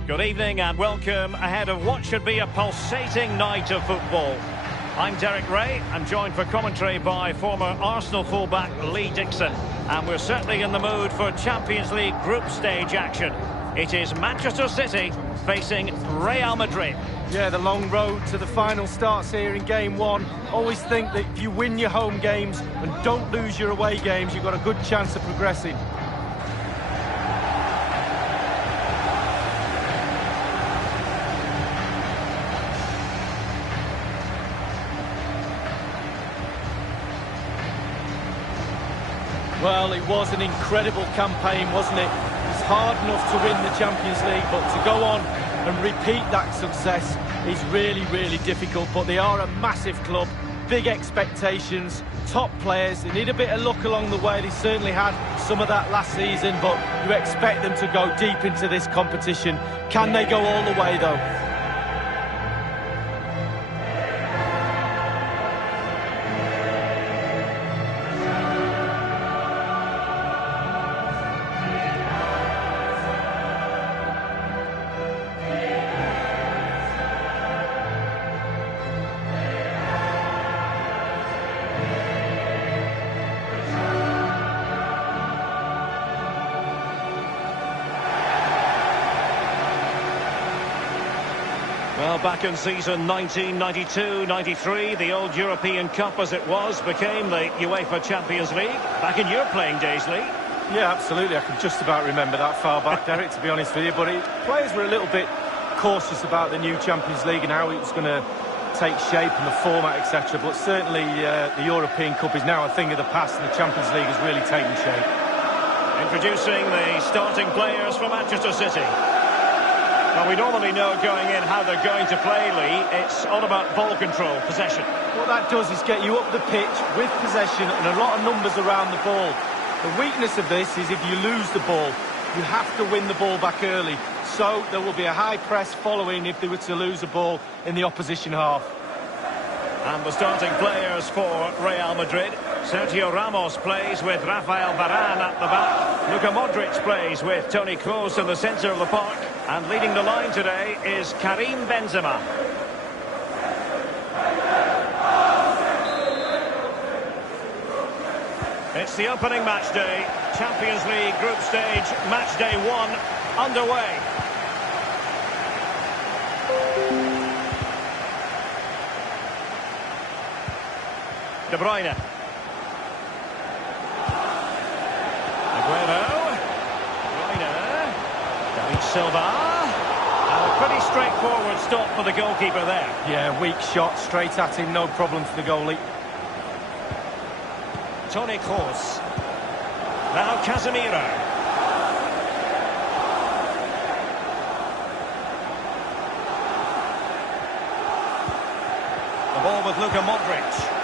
Good evening and welcome ahead of what should be a pulsating night of football. I'm Derek Ray. I'm joined for commentary by former Arsenal fullback Lee Dixon. And we're certainly in the mood for Champions League group stage action. It is Manchester City facing Real Madrid. Yeah, the long road to the final starts here in game one. Always think that if you win your home games and don't lose your away games, you've got a good chance of progressing. Well, it was an incredible campaign, wasn't it? It's hard enough to win the Champions League, but to go on and repeat that success is really, really difficult. But they are a massive club, big expectations, top players. They need a bit of luck along the way. They certainly had some of that last season, but you expect them to go deep into this competition. Can they go all the way, though? Well, back in season 1992-93, the old European Cup as it was became the UEFA Champions League. Back in your playing days, Lee. Yeah, absolutely. I can just about remember that far back, Derek, to be honest with you. But players were a little bit cautious about the new Champions League and how it was going to take shape and the format, etc. But certainly the European Cup is now a thing of the past, and the Champions League has really taken shape. Introducing the starting players for Manchester City. Well, we normally know going in how they're going to play, Lee. It's all about ball control, possession. What that does is get you up the pitch with possession and a lot of numbers around the ball. The weakness of this is if you lose the ball, you have to win the ball back early. So there will be a high press following if they were to lose the ball in the opposition half. And the starting players for Real Madrid. Sergio Ramos plays with Rafael Varane at the back. Luka Modric plays with Toni Kroos in the centre of the park. And leading the line today is Karim Benzema. It's the opening match day. Champions League group stage, match day 1 underway. De Bruyne. Aguero. David Silva. And a pretty straightforward stop for the goalkeeper there. Yeah, weak shot, straight at him, no problem for the goalie. Toni Kroos. Now Casemiro. The ball with Luka Modric.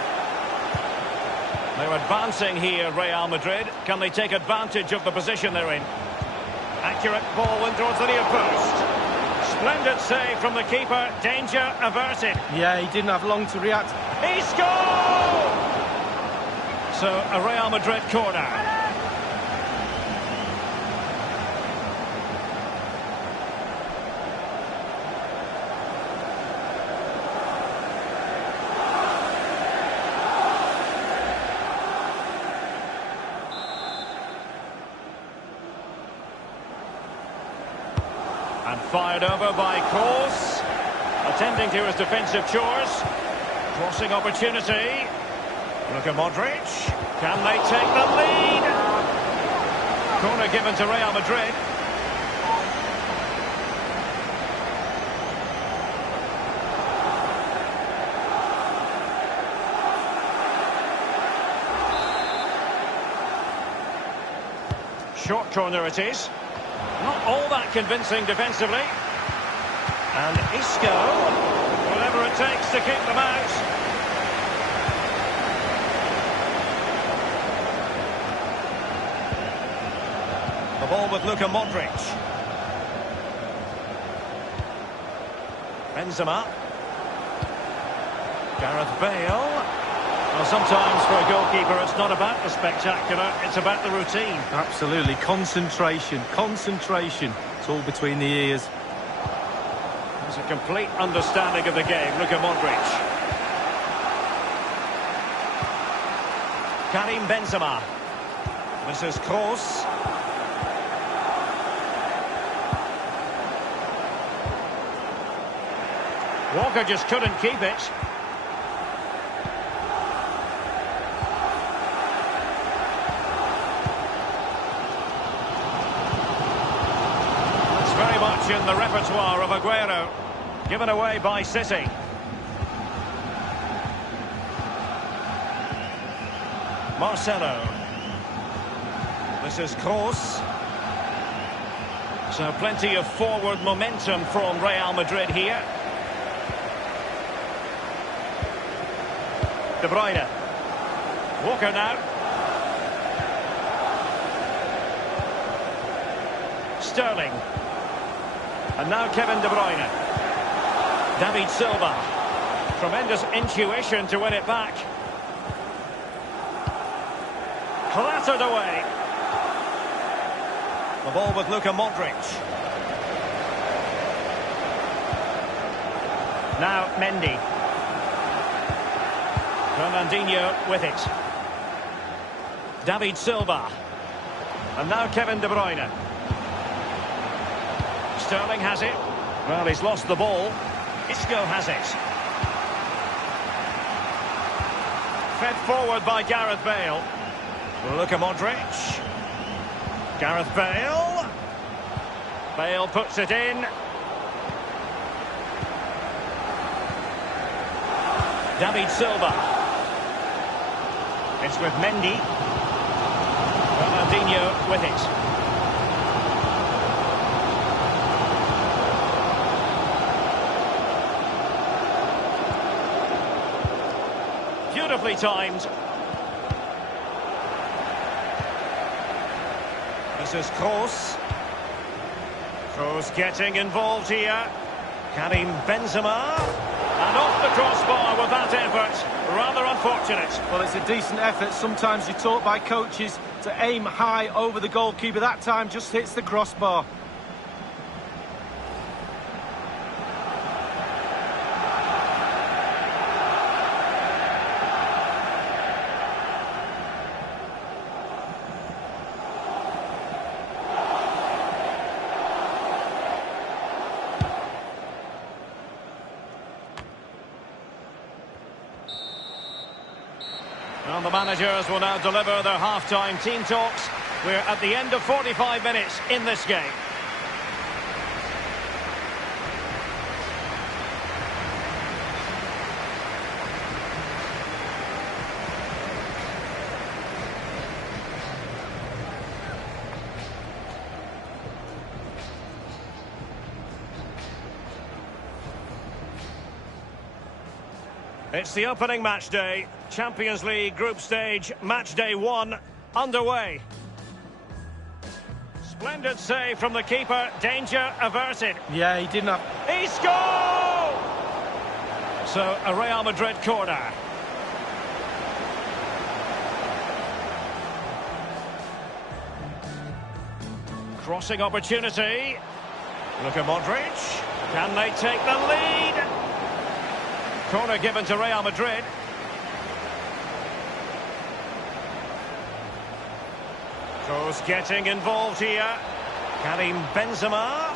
They're advancing here, Real Madrid. Can they take advantage of the position they're in? Accurate ball in towards the near post. Splendid save from the keeper. Danger averted. Yeah, he didn't have long to react. He scored! So, a Real Madrid corner. And fired over by Kroos, attending to his defensive chores. Crossing opportunity. Luka Modric. Can they take the lead? Corner given to Real Madrid. Short corner it is. Not all that convincing defensively. And Isco, whatever it takes to keep them out. The ball with Luka Modric. Benzema. Gareth Bale. Well, sometimes for a goalkeeper it's not about the spectacular, it's about the routine. Absolutely, concentration, concentration. It's all between the ears. There's a complete understanding of the game. Luka Modric. Karim Benzema. This is Kroos. Walker just couldn't keep it. Very much in the repertoire of Aguero. Given away by City. Marcelo. This is Kroos. So plenty of forward momentum from Real Madrid here. De Bruyne. Walker now. Sterling. And now Kevin De Bruyne. David Silva. Tremendous intuition to win it back. Clattered away. The ball with Luka Modric. Now Mendy. Fernandinho with it. David Silva. And now Kevin De Bruyne. Sterling has it. Well, he's lost the ball. Isco has it. Fed forward by Gareth Bale. Luka Modric. Gareth Bale. Bale puts it in. David Silva. It's with Mendy. Fernandinho with it. Beautifully timed. This is Kroos. Kroos getting involved here. Karim Benzema. And off the crossbar with that effort. Rather unfortunate. Well, it's a decent effort. Sometimes you're taught by coaches to aim high over the goalkeeper. That time just hits the crossbar. Well, the managers will now deliver their half-time team talks. We're at the end of 45 minutes in this game. It's the opening match day. Champions League group stage, match day 1, underway. Splendid save from the keeper, danger averted. Yeah, he didn't have... He scored! So, a Real Madrid corner. Crossing opportunity. Luka Modric. Can they take the lead? Corner given to Real Madrid. Kroos getting involved here. Karim Benzema.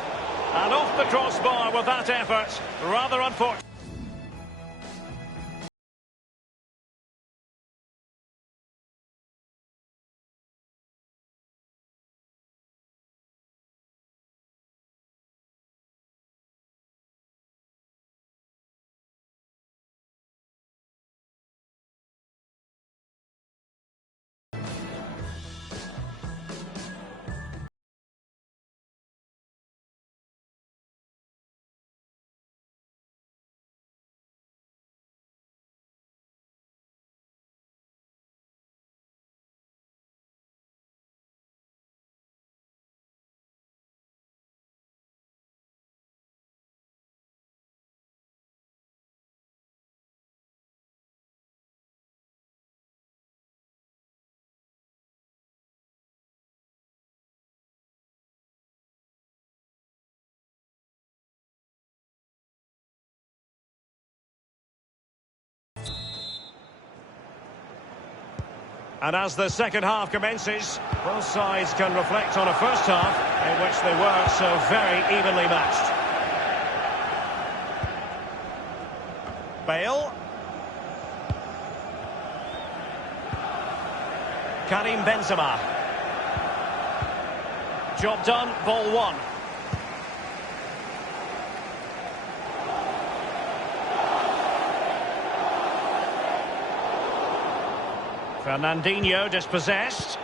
And off the crossbar with that effort. Rather unfortunate. And as the second half commences, both sides can reflect on a first half in which they were so very evenly matched. Bale. Karim Benzema. Job done, ball one. Fernandinho dispossessed.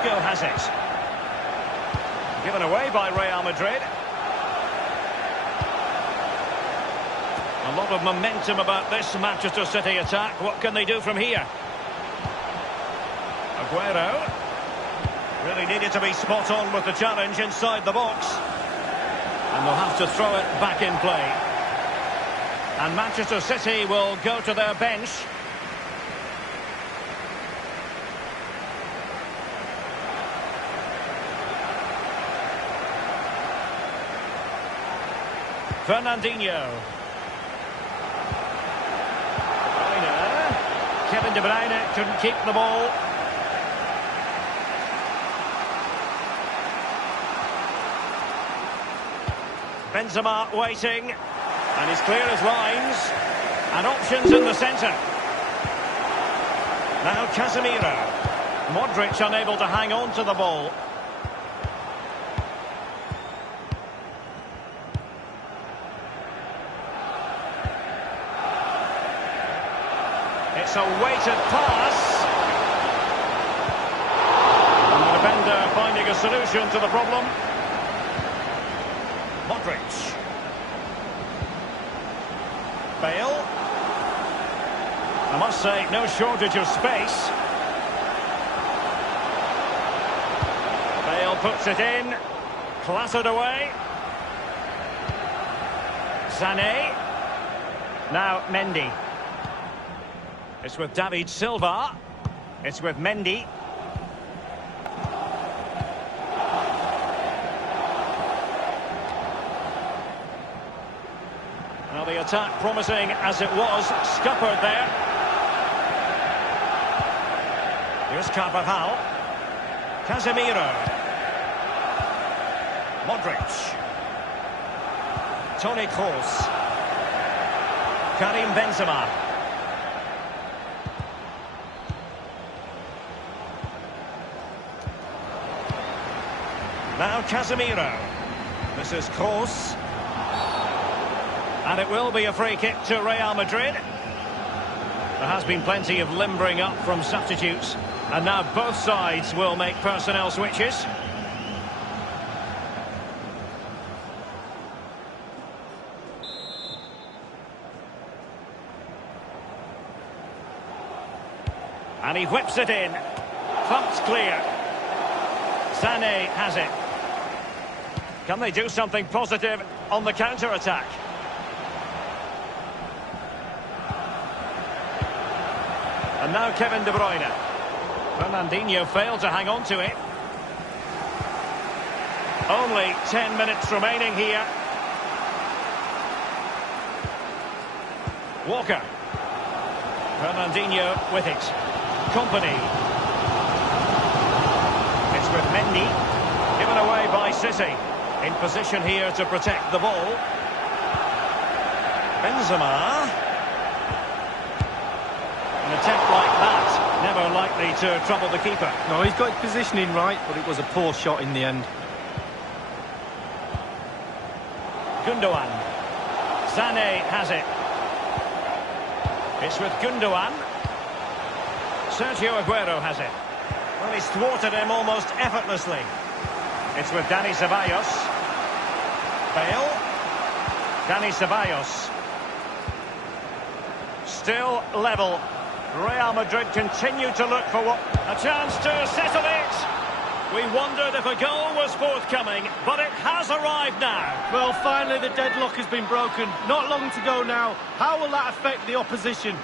Isco has it. Given away by Real Madrid. A lot of momentum about this Manchester City attack. What can they do from here? Aguero. Really needed to be spot on with the challenge inside the box. And they'll have to throw it back in play. And Manchester City will go to their bench. Fernandinho. Kevin De Bruyne couldn't keep the ball. Benzema waiting, and he's clear as lines, and options in the centre. Now Casemiro. Modric unable to hang on to the ball. It's a weighted pass. And the defender finding a solution to the problem. Modric. Bale. I must say, no shortage of space. Bale puts it in. Clattered away. Sané. Now Mendy. It's with David Silva. It's with Mendy. Now the attack promising as it was, scuppered there. Here's Carvajal. Casemiro. Modric. Toni Kroos. Karim Benzema. Now Casemiro. This is Kroos. And it will be a free kick to Real Madrid. There has been plenty of limbering up from substitutes. And now both sides will make personnel switches. And he whips it in. Thumped clear. Sané has it. Can they do something positive on the counter-attack? And now Kevin De Bruyne. Fernandinho failed to hang on to it. Only 10 minutes remaining here. Walker. Fernandinho with it. Company. It's with Mendy. Given away by City. In position here to protect the ball. Benzema. An attempt like that, never likely to trouble the keeper. No, he's got his positioning right, but it was a poor shot in the end. Gundogan. Sané has it. It's with Gundogan. Sergio Aguero has it. Well, he's thwarted him almost effortlessly. It's with Dani Ceballos. Bale. Dani Ceballos. Still level. Real Madrid continue to look for a chance to settle it. We wondered if a goal was forthcoming, but it has arrived now. Well, finally the deadlock has been broken. Not long to go now. How will that affect the opposition?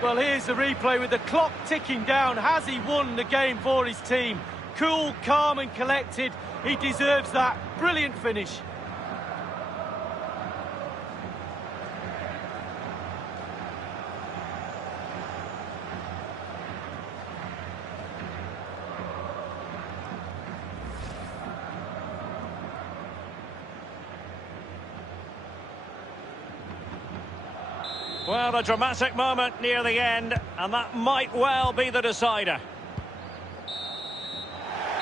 Well, here's the replay with the clock ticking down. Has he won the game for his team? Cool, calm and collected. He deserves that. Brilliant finish. Well, a dramatic moment near the end, and that might well be the decider.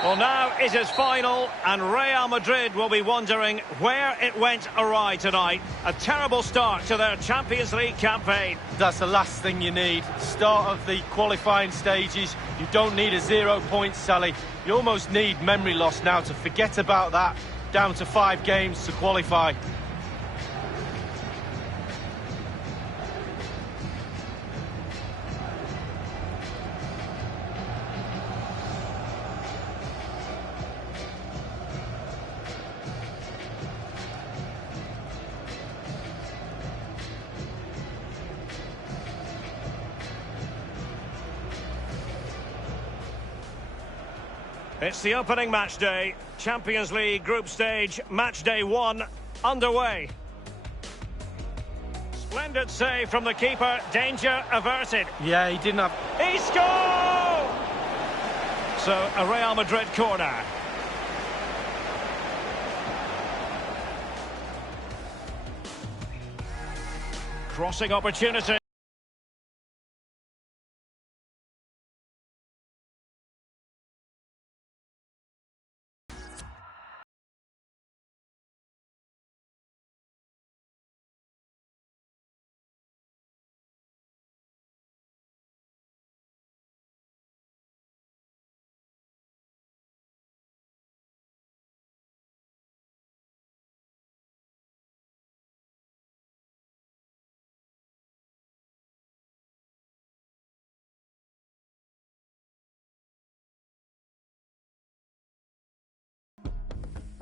Well, now it is final, and Real Madrid will be wondering where it went awry tonight. A terrible start to their Champions League campaign. That's the last thing you need. Start of the qualifying stages. You don't need a 0 point sally. You almost need memory loss now to forget about that. Down to 5 games to qualify. It's the opening match day. Champions League group stage, match day 1, underway. Splendid save from the keeper, danger averted. Yeah, he didn't have... He scored! So, a Real Madrid corner. Crossing opportunity.